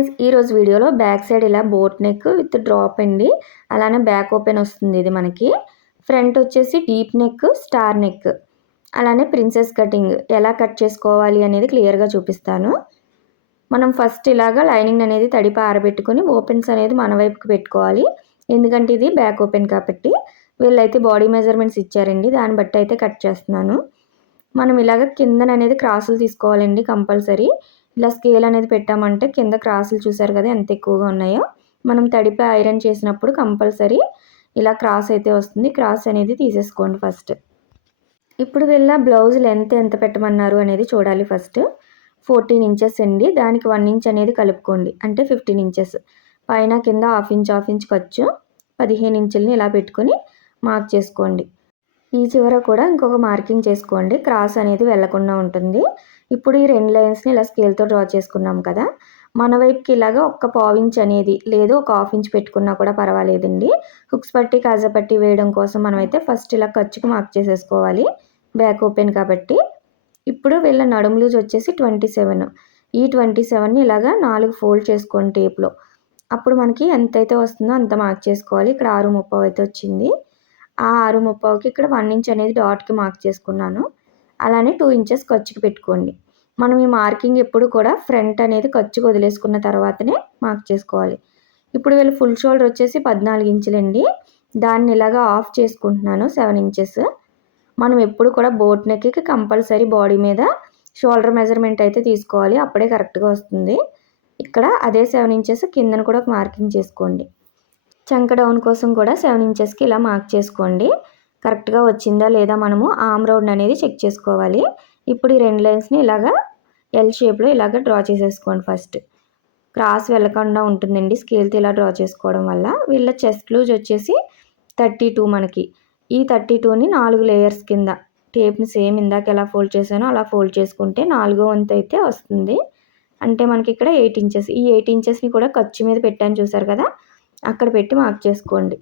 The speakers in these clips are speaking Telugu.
ఫ్రెండ్స్ ఈరోజు వీడియోలో బ్యాక్ సైడ్ ఇలా బోట్ నెక్ విత్ డ్రాప్ అండి. అలానే బ్యాక్ ఓపెన్ వస్తుంది ఇది మనకి. ఫ్రంట్ వచ్చేసి డీప్ నెక్ స్టార్ నెక్. అలానే ప్రిన్సెస్ కటింగ్ ఎలా కట్ చేసుకోవాలి అనేది క్లియర్గా చూపిస్తాను. మనం ఫస్ట్ ఇలాగా లైనింగ్ అనేది తడిపి ఆరబెట్టుకొని ఓపెన్స్ అనేది మన వైపుకి పెట్టుకోవాలి. ఎందుకంటే ఇది బ్యాక్ ఓపెన్ కాబట్టి. వీళ్ళైతే బాడీ మెజర్మెంట్స్ ఇచ్చారండి దాన్ని బట్టి అయితే కట్ చేస్తున్నాను. మనం ఇలాగ కిందన అనేది క్రాసులు తీసుకోవాలండి కంపల్సరీ. ఇలా స్కేల్ అనేది పెట్టామంటే కింద క్రాసులు చూసారు కదా ఎంత ఎక్కువగా ఉన్నాయో? మనం తడిపై ఐరన్ చేసినప్పుడు కంపల్సరీ ఇలా క్రాస్ అయితే వస్తుంది. క్రాస్ అనేది తీసేసుకోండి ఫస్ట్ ఇప్పుడు వీళ్ళ బ్లౌజ్ లెంత్ ఎంత పెట్టమన్నారు అనేది చూడాలి ఫస్ట్ ఫోర్టీన్ ఇంచెస్ అండి. దానికి వన్ ఇంచ్ అనేది కలుపుకోండి. అంటే ఫిఫ్టీన్ ఇంచెస్ పైన కింద హాఫ్ ఇంచ్ హాఫ్ ఇంచ్ ఖర్చు. పదిహేను ఇంచుల్ని ఇలా పెట్టుకొని మార్క్ చేసుకోండి. ఈ చివర కూడా ఇంకొక మార్కింగ్ చేసుకోండి. క్రాస్ అనేది వెళ్ళకుండా ఉంటుంది. ఇప్పుడు ఈ రెండు లైన్స్ని ఇలా స్కేల్తో డ్రా చేసుకున్నాం కదా. మన వైపుకి ఇలాగా ఒక్క పావించ్ అనేది లేదు ఒక హాఫ్ ఇంచ్ పెట్టుకున్నా కూడా పర్వాలేదండి. హుక్స్ పట్టి కాజా పట్టి వేయడం కోసం మనమైతే ఫస్ట్ ఇలా ఖర్చుకు మార్క్ చేసేసుకోవాలి. బ్యాక్ ఓపెన్ కాబట్టి. ఇప్పుడు వీళ్ళ నడుము లూజ్ వచ్చేసి ట్వంటీ సెవెన్. ఈ ట్వంటీ సెవెన్ని ఇలాగా నాలుగు ఫోల్డ్ చేసుకోండి టేప్లో. అప్పుడు మనకి ఎంతైతే వస్తుందో అంత మార్క్ చేసుకోవాలి. ఇక్కడ ఆరు ముప్పై అయితే వచ్చింది. ఆ ఆరు ముప్పైకి ఇక్కడ వన్ ఇంచ్ అనేది డాట్కి మార్క్ చేసుకున్నాను. అలానే టూ ఇంచెస్ ఖర్చుకి పెట్టుకోండి. మనం ఈ మార్కింగ్ ఎప్పుడు కూడా ఫ్రంట్ అనేది ఖర్చుకు వదిలేసుకున్న తర్వాతనే మార్క్ చేసుకోవాలి. ఇప్పుడు వీళ్ళు ఫుల్ షోల్డర్ వచ్చేసి పద్నాలుగు ఇంచులండి. దాన్ని ఇలాగా ఆఫ్ చేసుకుంటున్నాను సెవెన్ ఇంచెస్. మనం ఎప్పుడు కూడా బోట్ నెక్కి కంపల్సరీ బాడీ మీద షోల్డర్ మెజర్మెంట్ అయితే తీసుకోవాలి. అప్పుడే కరెక్ట్గా వస్తుంది. ఇక్కడ అదే సెవెన్ ఇంచెస్ కిందను కూడా ఒక మార్కింగ్ చేసుకోండి. చంక డౌన్ కోసం కూడా సెవెన్ ఇంచెస్కి ఇలా మార్క్ చేసుకోండి. కరెక్ట్గా వచ్చిందా లేదా మనము ఆమ్ రౌండ్ అనేది చెక్ చేసుకోవాలి. ఇప్పుడు ఈ రెండు లైన్స్ని ఇలాగా ఎల్ షేప్లో ఇలాగ డ్రా చేసేసుకోండి ఫస్ట్. క్రాస్ వెళ్ళకుండా ఉంటుందండి. స్కేల్తో ఇలా డ్రా చేసుకోవడం వల్ల వీళ్ళ చెస్ట్ లూజ్ వచ్చేసి థర్టీ టూ మనకి. ఈ థర్టీ టూని నాలుగు లేయర్స్ కింద టేప్ని సేమ్ ఇందాక ఎలా ఫోల్డ్ చేశానో అలా ఫోల్డ్ చేసుకుంటే నాలుగో వంతు అయితే వస్తుంది. అంటే మనకి ఇక్కడ ఎయిట్ ఇంచెస్ ఈ ఎయిట్ ఇంచెస్ని కూడా ఖర్చు మీద పెట్టాను చూసారు కదా? అక్కడ పెట్టి మార్క్ చేసుకోండి.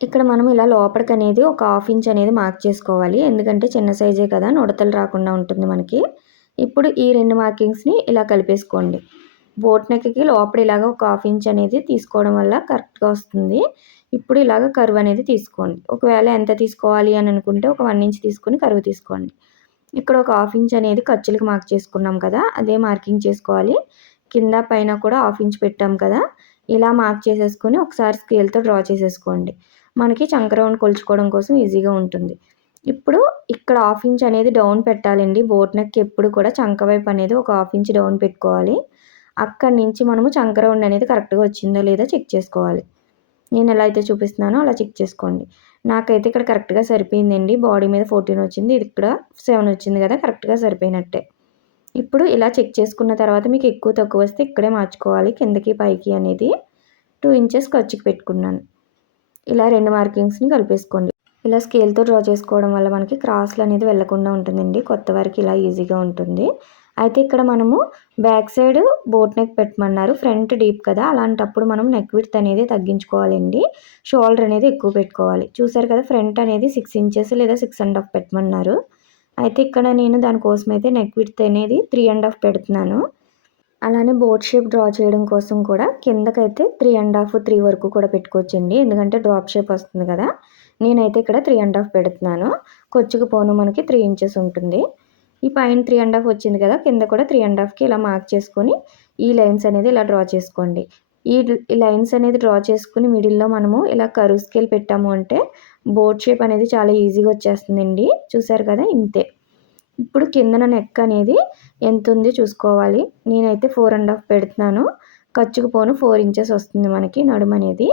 ఇక్కడ మనం ఇలా లోపలికి అనేది ఒక హాఫ్ ఇంచ్ అనేది మార్క్ చేసుకోవాలి. ఎందుకంటే చిన్న సైజే కదా నుడతలు రాకుండా ఉంటుంది మనకి. ఇప్పుడు ఈ రెండు మార్కింగ్స్ని ఇలా కలిపేసుకోండి. బోట్ నెక్కి లోపల ఇలాగ ఒక హాఫ్ ఇంచ్ అనేది తీసుకోవడం వల్ల కరెక్ట్గా వస్తుంది. ఇప్పుడు ఇలాగ కరువు అనేది తీసుకోండి. ఒకవేళ ఎంత తీసుకోవాలి అని అనుకుంటే ఒక వన్ ఇంచ్ తీసుకొని కరువు తీసుకోండి. ఇక్కడ ఒక హాఫ్ ఇంచ్ అనేది ఖర్చులకు మార్క్ చేసుకున్నాం కదా అదే మార్కింగ్ చేసుకోవాలి. కింద పైన కూడా హాఫ్ ఇంచ్ పెట్టాం కదా ఇలా మార్క్ చేసేసుకొని ఒకసారి స్కేల్తో డ్రా చేసేసుకోండి. మనకి చంక రౌండ్ కొలుచుకోవడం కోసం ఈజీగా ఉంటుంది. ఇప్పుడు ఇక్కడ హాఫ్ ఇంచ్ అనేది డౌన్ పెట్టాలండి. బోట్ నెక్ ఎప్పుడు కూడా చంక వైపు అనేది ఒక హాఫ్ ఇంచ్ డౌన్ పెట్టుకోవాలి. అక్కడి నుంచి మనము చంక రౌండ్ అనేది కరెక్ట్గా వచ్చిందో లేదో చెక్ చేసుకోవాలి. నేను ఎలా అయితే చూపిస్తున్నానో అలా చెక్ చేసుకోండి. నాకైతే ఇక్కడ కరెక్ట్గా సరిపోయిందండి. బాడీ మీద ఫోర్టీన్ వచ్చింది. ఇది ఇక్కడ సెవెన్ వచ్చింది కదా కరెక్ట్గా సరిపోయినట్టే. ఇప్పుడు ఇలా చెక్ చేసుకున్న తర్వాత మీకు ఎక్కువ తక్కువ వస్తే ఇక్కడే మార్చుకోవాలి కిందకి పైకి అనేది టూ ఇంచెస్ ఖర్చుకి పెట్టుకున్నాను. ఇలా రెండు మార్కింగ్స్ని కలిపేసుకోండి. ఇలా స్కేల్తో డ్రా చేసుకోవడం వల్ల మనకి క్రాస్లు అనేది వెళ్ళకుండా ఉంటుందండి కొత్త వారికి ఇలా ఈజీగా ఉంటుంది. అయితే ఇక్కడ మనము బ్యాక్ సైడ్ బోట్ నెక్ పెట్టమన్నారు ఫ్రంట్ డీప్ కదా అలాంటప్పుడు మనం నెక్ విడ్త్ అనేది తగ్గించుకోవాలండి. షోల్డర్ అనేది ఎక్కువ పెట్టుకోవాలి. చూసారు కదా ఫ్రంట్ అనేది సిక్స్ ఇంచెస్ లేదా సిక్స్ అండ్ హాఫ్ పెట్టమన్నారు. అయితే ఇక్కడ నేను దానికోసం అయితే నెక్ విడ్త్ అనేది త్రీ అండ్ హాఫ్ పెడుతున్నాను. అలానే బోట్ షేప్ డ్రా చేయడం కోసం కూడా కిందకైతే త్రీ అండ్ హాఫ్ త్రీ వరకు కూడా పెట్టుకోవచ్చండి. ఎందుకంటే డ్రాప్ షేప్ వస్తుంది కదా. నేనైతే ఇక్కడ త్రీ అండ్ హాఫ్ పెడుతున్నాను. కొచ్చుకు పోను మనకి త్రీ ఇంచెస్ ఉంటుంది. ఈ పైన త్రీ అండ్ హాఫ్ వచ్చింది కదా. కింద కూడా త్రీ అండ్ హాఫ్కి ఇలా మార్క్ చేసుకొని ఈ లైన్స్ అనేది ఇలా డ్రా చేసుకోండి. ఈ లైన్స్ అనేది డ్రా చేసుకుని మిడిల్లో మనము ఇలా కరువు స్కేల్ పెట్టాము అంటే బోట్ షేప్ అనేది చాలా ఈజీగా వచ్చేస్తుందండి. చూసారు కదా? ఇంతే. ఇప్పుడు కిందన నెక్ అనేది ఎంత ఉంది చూసుకోవాలి. నేనైతే ఫోర్ అండ్ హాఫ్ పెడుతున్నాను. ఖర్చుకు పోను ఫోర్ ఇంచెస్ వస్తుంది మనకి నడుము అనేది.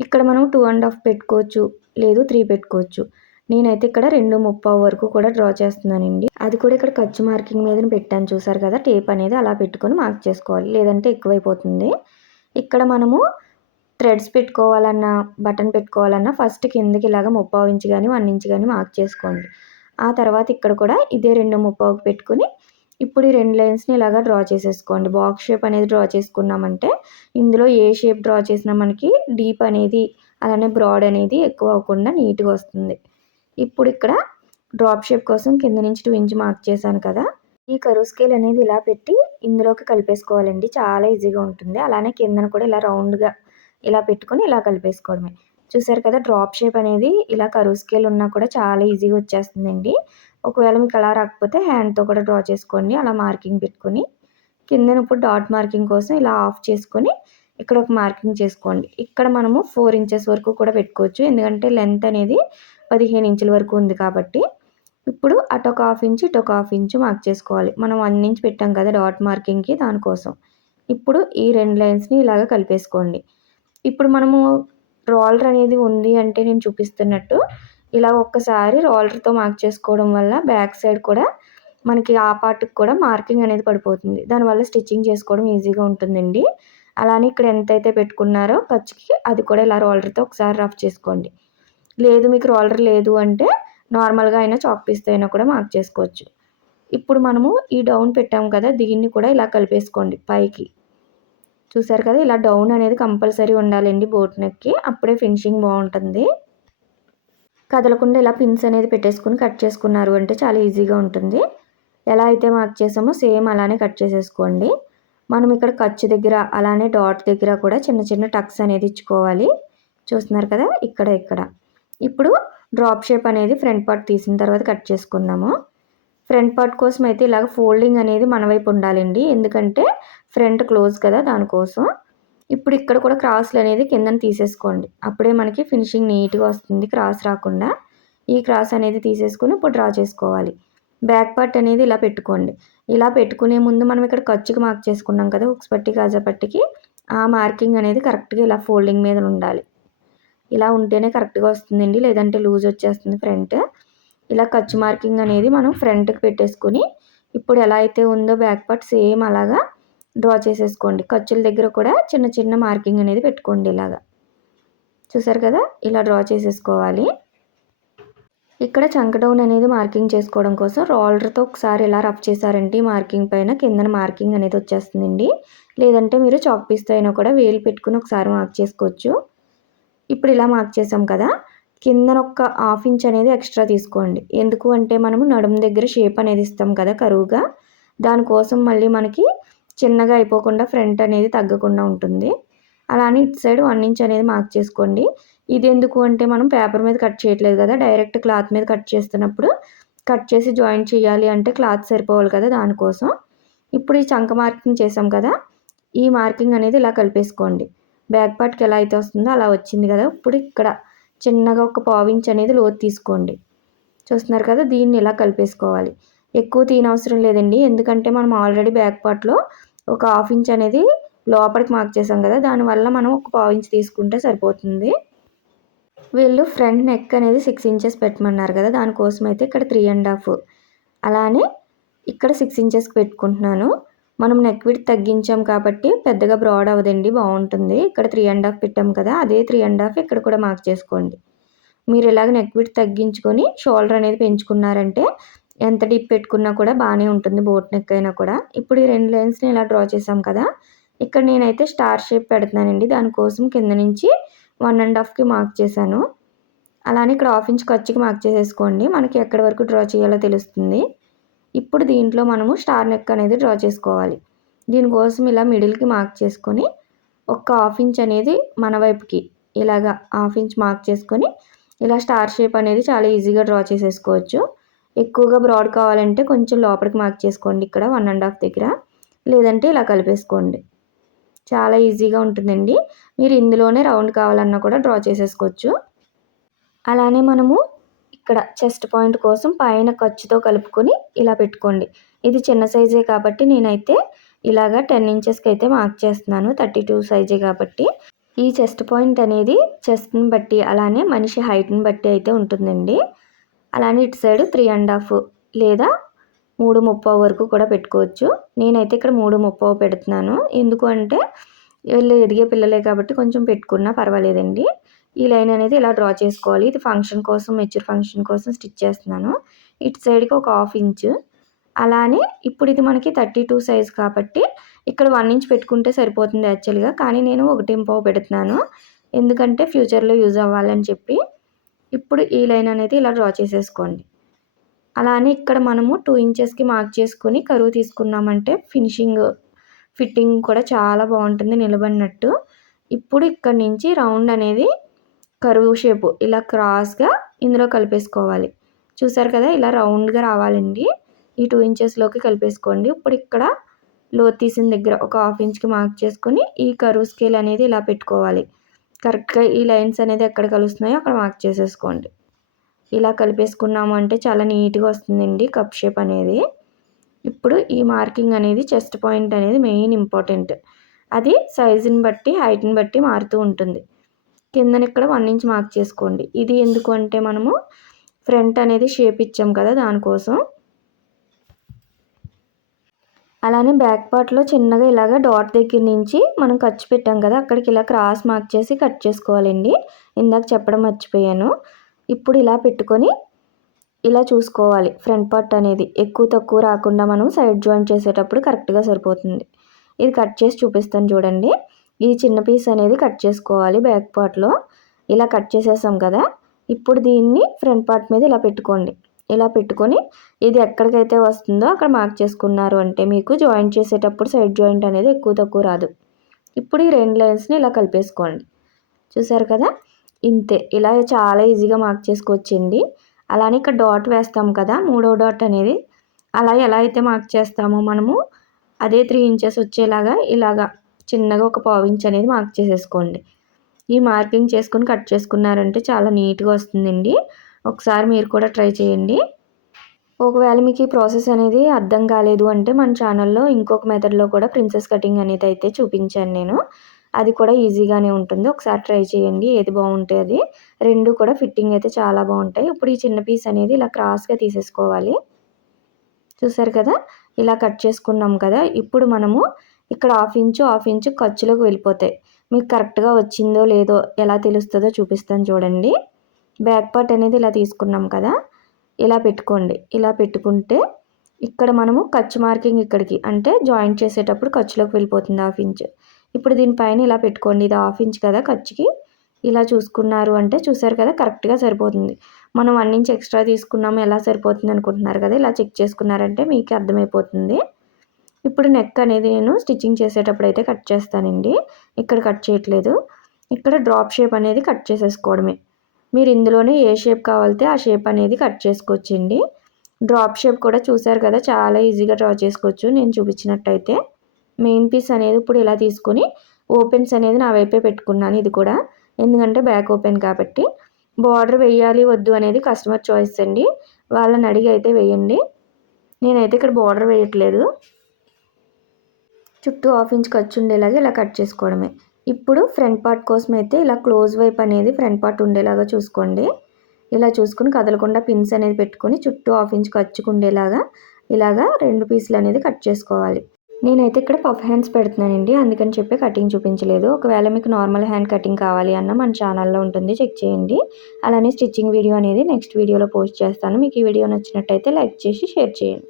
ఇక్కడ మనం టూ అండ్ హాఫ్ పెట్టుకోవచ్చు లేదు త్రీ పెట్టుకోవచ్చు. నేనైతే ఇక్కడ రెండు ముప్పై వరకు కూడా డ్రా చేస్తున్నానండి. అది కూడా ఇక్కడ ఖర్చు మార్కింగ్ మీద పెట్టాను చూసారు కదా? టేప్ అనేది అలా పెట్టుకొని మార్క్ చేసుకోవాలి. లేదంటే ఎక్కువైపోతుంది. ఇక్కడ మనము థ్రెడ్స్ పెట్టుకోవాలన్నా బటన్ పెట్టుకోవాలన్నా ఫస్ట్ కిందకి ఇలాగ ముప్పావు ఇంచు కానీ వన్ ఇంచ్ కానీ మార్క్ చేసుకోండి. ఆ తర్వాత ఇక్కడ కూడా ఇదే రెండు ముప్పావుకి పెట్టుకుని ఇప్పుడు ఈ రెండు లైన్స్ని ఇలాగా డ్రా చేసేసుకోండి. బాక్స్ షేప్ అనేది డ్రా చేసుకున్నామంటే ఇందులో ఏ షేప్ డ్రా చేసినా మనకి డీప్ అనేది అలానే బ్రాడ్ అనేది ఎక్కువ అవ్వకుండా నీట్గా వస్తుంది. ఇప్పుడు ఇక్కడ డ్రాప్ షేప్ కోసం కింద నుంచి టూ ఇంచ్ మార్క్ చేశాను కదా ఈ కరువు స్కేల్ అనేది ఇలా పెట్టి ఇందులోకి కలిపేసుకోవాలండి. చాలా ఈజీగా ఉంటుంది. అలానే కిందన కూడా ఇలా రౌండ్గా ఇలా పెట్టుకొని ఇలా కలిపేసుకోవడమే. చూసారు కదా డ్రాప్ షేప్ అనేది ఇలా కరువు స్కేల్ ఉన్నా కూడా చాలా ఈజీగా వచ్చేస్తుందండి. ఒకవేళ మీకు అలా రాకపోతే హ్యాండ్తో కూడా డ్రా చేసుకోండి. అలా మార్కింగ్ పెట్టుకొని కిందన ఇప్పుడు డాట్ మార్కింగ్ కోసం ఇలా ఆఫ్ చేసుకొని ఇక్కడ ఒక మార్కింగ్ చేసుకోండి. ఇక్కడ మనము ఫోర్ ఇంచెస్ వరకు కూడా పెట్టుకోవచ్చు. ఎందుకంటే లెంత్ అనేది పదిహేను ఇంచుల వరకు ఉంది కాబట్టి ఇప్పుడు అటు ఒక హాఫ్ ఇంచ్ ఇటు ఒక హాఫ్ ఇంచ్ మార్క్ చేసుకోవాలి. మనం వన్ ఇంచ్ పెట్టాం కదా డాట్ మార్కింగ్కి దానికోసం. ఇప్పుడు ఈ రెండు లైన్స్ని ఇలాగ కలిపేసుకోండి. ఇప్పుడు మనము రోలర్ అనేది ఉంది అంటే నేను చూపిస్తున్నట్టు ఇలా ఒక్కసారి రోలర్తో మార్క్ చేసుకోవడం వల్ల బ్యాక్ సైడ్ కూడా మనకి ఆ పార్ట్కి కూడా మార్కింగ్ అనేది పడిపోతుంది. దానివల్ల స్టిచ్చింగ్ చేసుకోవడం ఈజీగా ఉంటుందండి. అలానే ఇక్కడ ఎంతైతే పెట్టుకున్నారో ఖర్చుకి అది కూడా ఇలా రోలర్తో ఒకసారి రఫ్ చేసుకోండి. లేదు మీకు రోలర్ లేదు అంటే నార్మల్గా అయినా చాక్ పీస్తో అయినా కూడా మార్క్ చేసుకోవచ్చు. ఇప్పుడు మనము ఈ డౌన్ పెట్టాము కదా దీన్ని కూడా ఇలా కలిపేసుకోండి పైకి. చూసారు కదా ఇలా డౌన్ అనేది కంపల్సరీ ఉండాలండి బోట్ నెక్కి అప్పుడే ఫినిషింగ్ బాగుంటుంది. కదలకుండా ఇలా పిన్స్ అనేది పెట్టేసుకుని కట్ చేసుకున్నారు అంటే చాలా ఈజీగా ఉంటుంది. ఎలా అయితే మార్క్ చేసామో సేమ్ అలానే కట్ చేసేసుకోండి. మనం ఇక్కడ ఖర్చు దగ్గర అలానే డాట్ దగ్గర కూడా చిన్న చిన్న టక్స్ అనేది ఇచ్చుకోవాలి. చూస్తున్నారు కదా ఇక్కడ ఇక్కడ. ఇప్పుడు డ్రాప్ షేప్ అనేది ఫ్రంట్ పార్ట్ తీసిన తర్వాత కట్ చేసుకుందాము. ఫ్రంట్ పార్ట్ కోసం అయితే ఇలాగ ఫోల్డింగ్ అనేది మన వైపు ఉండాలండి. ఎందుకంటే ఫ్రంట్ క్లోజ్ కదా దానికోసం ఇప్పుడు ఇక్కడ కూడా క్రాస్లు అనేది కిందన తీసేసుకోండి. అప్పుడే మనకి ఫినిషింగ్ నీట్గా వస్తుంది. క్రాస్ రాకుండా ఈ క్రాస్ అనేది తీసేసుకుని ఇప్పుడు డ్రా చేసుకోవాలి. బ్యాక్ పార్ట్ అనేది ఇలా పెట్టుకోండి. ఇలా పెట్టుకునే ముందు మనం ఇక్కడ ఖర్చుకి మార్క్ చేసుకున్నాం కదా ఉక్స్ పట్టి కాజా పట్టికి ఆ మార్కింగ్ అనేది కరెక్ట్గా ఇలా ఫోల్డింగ్ మీద ఉండాలి. ఇలా ఉంటేనే కరెక్ట్గా వస్తుందండి. లేదంటే లూజ్ వచ్చేస్తుంది ఫ్రంట్. ఇలా ఖర్చు మార్కింగ్ అనేది మనం ఫ్రంట్కి పెట్టేసుకుని ఇప్పుడు ఎలా అయితే ఉందో బ్యాక్ పార్ట్ సేమ్ అలాగా డ్రా చేసేసుకోండి. ఖర్చుల దగ్గర కూడా చిన్న చిన్న మార్కింగ్ అనేది పెట్టుకోండి ఇలాగా. చూసారు కదా? ఇలా డ్రా చేసేసుకోవాలి. ఇక్కడ చంక డౌన్ అనేది మార్కింగ్ చేసుకోవడం కోసం రోలర్తో ఒకసారి ఇలా రఫ్ చేశారంటే మార్కింగ్ పైన కిందన మార్కింగ్ అనేది వచ్చేస్తుందండి. లేదంటే మీరు చాక్ పీస్తో అయినా కూడా వేలు పెట్టుకుని ఒకసారి మార్క్ చేసుకోవచ్చు. ఇప్పుడు ఇలా మార్క్ చేసాం కదా? కిందన ఒక హాఫ్ ఇంచ్ అనేది ఎక్స్ట్రా తీసుకోండి. ఎందుకు అంటే మనము నడుము దగ్గర షేప్ అనేది ఇస్తాం కదా కరువుగా. దానికోసం మళ్ళీ మనకి చిన్నగా అయిపోకుండా ఫ్రంట్ అనేది తగ్గకుండా ఉంటుంది. అలానే ఇటు సైడ్ వన్ ఇంచ్ అనేది మార్క్ చేసుకోండి. ఇది ఎందుకు అంటే మనం పేపర్ మీద కట్ చేయట్లేదు కదా. డైరెక్ట్ క్లాత్ మీద కట్ చేస్తున్నప్పుడు కట్ చేసి జాయిన్ చేయాలి అంటే క్లాత్ సరిపోవాలి కదా దానికోసం ఇప్పుడు ఈ చంక మార్కింగ్ చేసాం కదా. ఈ మార్కింగ్ అనేది ఇలా కలిపేసుకోండి. బ్యాక్ పార్ట్కి ఎలా అయితే వస్తుందో అలా వచ్చింది కదా. ఇప్పుడు ఇక్కడ చిన్నగా ఒక పావించ్ అనేది లోతు తీసుకోండి. చూస్తున్నారు కదా దీన్ని ఇలా కలిపేసుకోవాలి. ఎక్కువ తీనవసరం లేదండి. ఎందుకంటే మనం ఆల్రెడీ బ్యాక్ పార్ట్లో ఒక హాఫ్ ఇంచ్ అనేది లోపలికి మార్క్ చేసాం కదా దానివల్ల మనం ఒక పావు ఇంచ్ తీసుకుంటే సరిపోతుంది. వీళ్ళు ఫ్రంట్ నెక్ అనేది సిక్స్ ఇంచెస్ పెట్టమన్నారు కదా దానికోసం అయితే ఇక్కడ త్రీ అండ్ హాఫ్ అలానే ఇక్కడ సిక్స్ ఇంచెస్కి పెట్టుకుంటున్నాను. మనం నెక్ విడ్ తగ్గించాం కాబట్టి పెద్దగా బ్రాడ్ అవ్వదండి బాగుంటుంది. ఇక్కడ త్రీ అండ్ హాఫ్ పెట్టాం కదా అదే త్రీ అండ్ హాఫ్ ఇక్కడ కూడా మార్క్ చేసుకోండి. మీరు ఇలాగ నెక్ విడ్ తగ్గించుకొని షోల్డర్ అనేది పెంచుకున్నారంటే ఎంత డిప్ పెట్టుకున్నా కూడా బాగానే ఉంటుంది బోట్ నెక్ అయినా కూడా. ఇప్పుడు ఈ రెండు లైన్స్ని ఇలా డ్రా చేసాం కదా ఇక్కడ నేనైతే స్టార్ షేప్ పెడుతున్నానండి. దానికోసం కింద నుంచి వన్ అండ్ హాఫ్కి మార్క్ చేశాను. అలానే ఇక్కడ హాఫ్ ఇంచ్ ఖర్చుకి మార్క్ చేసేసుకోండి. మనకి ఎక్కడి వరకు డ్రా చేయాలో తెలుస్తుంది. ఇప్పుడు దీంట్లో మనము స్టార్ నెక్ అనేది డ్రా చేసుకోవాలి. దీనికోసం ఇలా మిడిల్కి మార్క్ చేసుకొని ఒక హాఫ్ ఇంచ్ అనేది మన వైపుకి ఇలాగా హాఫ్ ఇంచ్ మార్క్ చేసుకొని ఇలా స్టార్ షేప్ అనేది చాలా ఈజీగా డ్రా చేసేసుకోవచ్చు. ఎక్కువగా బ్రాడ్ కావాలంటే కొంచెం లోపలికి మార్క్ చేసుకోండి ఇక్కడ వన్ అండ్ హాఫ్ దగ్గర. లేదంటే ఇలా కలిపేసుకోండి. చాలా ఈజీగా ఉంటుందండి. మీరు ఇందులోనే రౌండ్ కావాలన్నా కూడా డ్రా చేసేసుకోవచ్చు. అలానే మనము ఇక్కడ చెస్ట్ పాయింట్ కోసం పైన ఖర్చుతో కలుపుకొని ఇలా పెట్టుకోండి. ఇది చిన్న సైజే కాబట్టి నేనైతే ఇలాగా టెన్ ఇంచెస్కి అయితే మార్క్ చేస్తున్నాను. థర్టీ టూ సైజే కాబట్టి ఈ చెస్ట్ పాయింట్ అనేది చెస్ట్ని బట్టి అలానే మనిషి హైట్ని బట్టి అయితే ఉంటుందండి. అలానే ఇటు సైడ్ త్రీ అండ్ హాఫ్ లేదా మూడు ముప్పో వరకు కూడా పెట్టుకోవచ్చు. నేనైతే ఇక్కడ మూడు ముప్పో పెడుతున్నాను. ఎందుకు అంటే వీళ్ళు ఎదిగే పిల్లలే కాబట్టి కొంచెం పెట్టుకున్నా పర్వాలేదండి. ఈ లైన్ అనేది ఇలా డ్రా చేసుకోవాలి. ఇది ఫంక్షన్ కోసం మెచ్యూర్ ఫంక్షన్ కోసం స్టిచ్ చేస్తున్నాను. ఇటు సైడ్కి ఒక హాఫ్ ఇంచ్. అలానే ఇప్పుడు ఇది మనకి థర్టీ టూ సైజ్ కాబట్టి ఇక్కడ వన్ ఇంచ్ పెట్టుకుంటే సరిపోతుంది యాక్చువల్గా కానీ నేను ఒకటి పావు పెడుతున్నాను. ఎందుకంటే ఫ్యూచర్లో యూజ్ అవ్వాలని చెప్పి ఇప్పుడు ఈ లైన్ అనేది ఇలా డ్రా చేసేసుకోండి. అలానే ఇక్కడ మనము టూ ఇంచెస్కి మార్క్ చేసుకొని కరువు తీసుకున్నామంటే ఫినిషింగ్ ఫిట్టింగ్ కూడా చాలా బాగుంటుంది నిలబడినట్టు. ఇప్పుడు ఇక్కడ నుంచి రౌండ్ అనేది కరువు షేపు ఇలా క్రాస్గా ఇందులో కలిపేసుకోవాలి. చూసారు కదా ఇలా రౌండ్గా రావాలండి. ఈ టూ ఇంచెస్లోకి కలిపేసుకోండి. ఇప్పుడు ఇక్కడ లో తీసిన దగ్గర ఒక హాఫ్ ఇంచ్కి మార్క్ చేసుకొని ఈ కరువు స్కేల్ అనేది ఇలా పెట్టుకోవాలి. కరెక్ట్గా ఈ లైన్స్ అనేది ఎక్కడ కలుస్తున్నాయో అక్కడ మార్క్ చేసేసుకోండి. ఇలా కలిపేసుకున్నాము అంటే చాలా నీట్గా వస్తుందండి కప్ షేప్ అనేది. ఇప్పుడు ఈ మార్కింగ్ అనేది చెస్ట్ పాయింట్ అనేది మెయిన్ ఇంపార్టెంట్. అది సైజుని బట్టి హైట్ని బట్టి మారుతూ ఉంటుంది. కిందన ఇక్కడ వన్ ఇంచ్ మార్క్ చేసుకోండి. ఇది ఎందుకు అంటే మనము ఫ్రంట్ అనేది షేప్ ఇచ్చాం కదా దానికోసం అలానే బ్యాక్ పార్ట్లో చిన్నగా ఇలాగ డాట్ దగ్గర నుంచి మనం ఖర్చు పెట్టాం కదా అక్కడికి ఇలా క్రాస్ మార్క్ చేసి కట్ చేసుకోవాలండి. ఇందాక చెప్పడం మర్చిపోయాను. ఇప్పుడు ఇలా పెట్టుకొని ఇలా చూసుకోవాలి ఫ్రంట్ పార్ట్ అనేది. ఎక్కువ తక్కువ రాకుండా మనం సైడ్ జాయింట్ చేసేటప్పుడు కరెక్ట్గా సరిపోతుంది. ఇది కట్ చేసి చూపిస్తాను చూడండి. ఈ చిన్న పీస్ అనేది కట్ చేసుకోవాలి బ్యాక్ పార్ట్లో ఇలా కట్ చేసేసాం కదా. ఇప్పుడు దీన్ని ఫ్రంట్ పార్ట్ మీద ఇలా పెట్టుకోండి. ఇలా పెట్టుకొని ఇది ఎక్కడికైతే వస్తుందో అక్కడ మార్క్ చేసుకున్నారు అంటే మీకు జాయింట్ చేసేటప్పుడు సైడ్ జాయింట్ అనేది ఎక్కువ తక్కువ రాదు. ఇప్పుడు ఈ రెండు లైన్స్ని ఇలా కలిపేసుకోండి. చూసారు కదా? ఇంతే. ఇలా చాలా ఈజీగా మార్క్ చేసుకోవచ్చండి. అలానే ఇక్కడ డాట్ వేస్తాం కదా మూడో డాట్ అనేది. అలా ఎలా అయితే మార్క్ చేస్తామో మనము అదే త్రీ ఇంచెస్ వచ్చేలాగా ఇలాగా చిన్నగా ఒక పావించ్ అనేది మార్క్ చేసేసుకోండి. ఈ మార్కింగ్ చేసుకొని కట్ చేసుకున్నారంటే చాలా నీట్గా వస్తుందండి. ఒకసారి మీరు కూడా ట్రై చేయండి. ఒకవేళ మీకు ఈ ప్రాసెస్ అనేది అర్థం కాలేదు అంటే మన ఛానల్లో ఇంకొక మెథడ్లో కూడా ప్రిన్సెస్ కటింగ్ అనేది అయితే చూపించాను నేను. అది కూడా ఈజీగానే ఉంటుంది. ఒకసారి ట్రై చేయండి. ఏది బాగుంటే అది. రెండు కూడా ఫిట్టింగ్ అయితే చాలా బాగుంటాయి. ఇప్పుడు ఈ చిన్న పీస్ అనేది ఇలా క్రాస్గా తీసేసుకోవాలి. చూసారు కదా? ఇలా కట్ చేసుకున్నాం కదా? ఇప్పుడు మనము ఇక్కడ హాఫ్ ఇంచు హాఫ్ ఇంచు ఖర్చులోకి వెళ్ళిపోతాయి. మీకు కరెక్ట్గా వచ్చిందో లేదో ఎలా తెలుస్తుందో చూపిస్తాను చూడండి. బ్యాక్ పార్ట్ అనేది ఇలా తీసుకున్నాం కదా ఇలా పెట్టుకోండి. ఇలా పెట్టుకుంటే ఇక్కడ మనము ఖర్చు మార్కింగ్ ఇక్కడికి అంటే జాయింట్ చేసేటప్పుడు ఖర్చులోకి వెళ్ళిపోతుంది హాఫ్ ఇంచ్. ఇప్పుడు దీనిపైన ఇలా పెట్టుకోండి. ఇది హాఫ్ ఇంచ్ కదా ఖర్చుకి. ఇలా చూసుకున్నారు అంటే చూసారు కదా కరెక్ట్గా సరిపోతుంది. మనం వన్ ఇంచ్ ఎక్స్ట్రా తీసుకున్నాము ఎలా సరిపోతుంది అనుకుంటున్నారు కదా ఇలా చెక్ చేసుకున్నారంటే మీకు అర్థమైపోతుంది. ఇప్పుడు నెక్ అనేది నేను స్టిచ్చింగ్ చేసేటప్పుడు అయితే కట్ చేస్తానండి. ఇక్కడ కట్ చేయట్లేదు. ఇక్కడ డ్రాప్ షేప్ అనేది కట్ చేసేసుకోవడమే. మీరు ఇందులోనే ఏ షేప్ కావాలితే ఆ షేప్ అనేది కట్ చేసుకోవచ్చండి. డ్రాప్ షేప్ కూడా చూసారు కదా చాలా ఈజీగా డ్రా చేసుకోవచ్చు. నేను చూపించినట్టయితే మెయిన్ పీస్ అనేది ఇప్పుడు ఇలా తీసుకొని ఓపెన్స్ అనేది నా వైపే పెట్టుకున్నాను ఇది కూడా. ఎందుకంటే బ్యాక్ ఓపెన్ కాబట్టి. బార్డర్ వేయాలి వద్దు అనేది కస్టమర్ చాయిస్ అండి. వాళ్ళని అడిగి అయితే వేయండి. నేనైతే ఇక్కడ బార్డర్ వేయట్లేదు. చుట్టూ హాఫ్ ఇంచ్ ఖర్చు ఉండేలాగా ఇలా కట్ చేసుకోవడమే. ఇప్పుడు ఫ్రంట్ పార్ట్ కోసం అయితే ఇలా క్లోజ్ వైప్ అనేది ఫ్రంట్ పార్ట్ ఉండేలాగా చూసుకోండి. ఇలా చూసుకుని కదలకుండా పిన్స్ అనేది పెట్టుకొని చుట్టూ హాఫ్ ఇంచ్ ఖర్చుకు ఉండేలాగా ఇలాగా రెండు పీసులు అనేది కట్ చేసుకోవాలి. నేనైతే ఇక్కడ పఫ్ హ్యాండ్స్ పెడుతున్నానండి. అందుకని చెప్పి కటింగ్ చూపించలేదు. ఒకవేళ మీకు నార్మల్ హ్యాండ్ కటింగ్ కావాలి అన్న మన ఛానల్లో ఉంటుంది చెక్ చేయండి. అలానే స్టిచ్చింగ్ వీడియో అనేది నెక్స్ట్ వీడియోలో పోస్ట్ చేస్తాను. మీకు ఈ వీడియో నచ్చినట్టయితే లైక్ చేసి షేర్ చేయండి.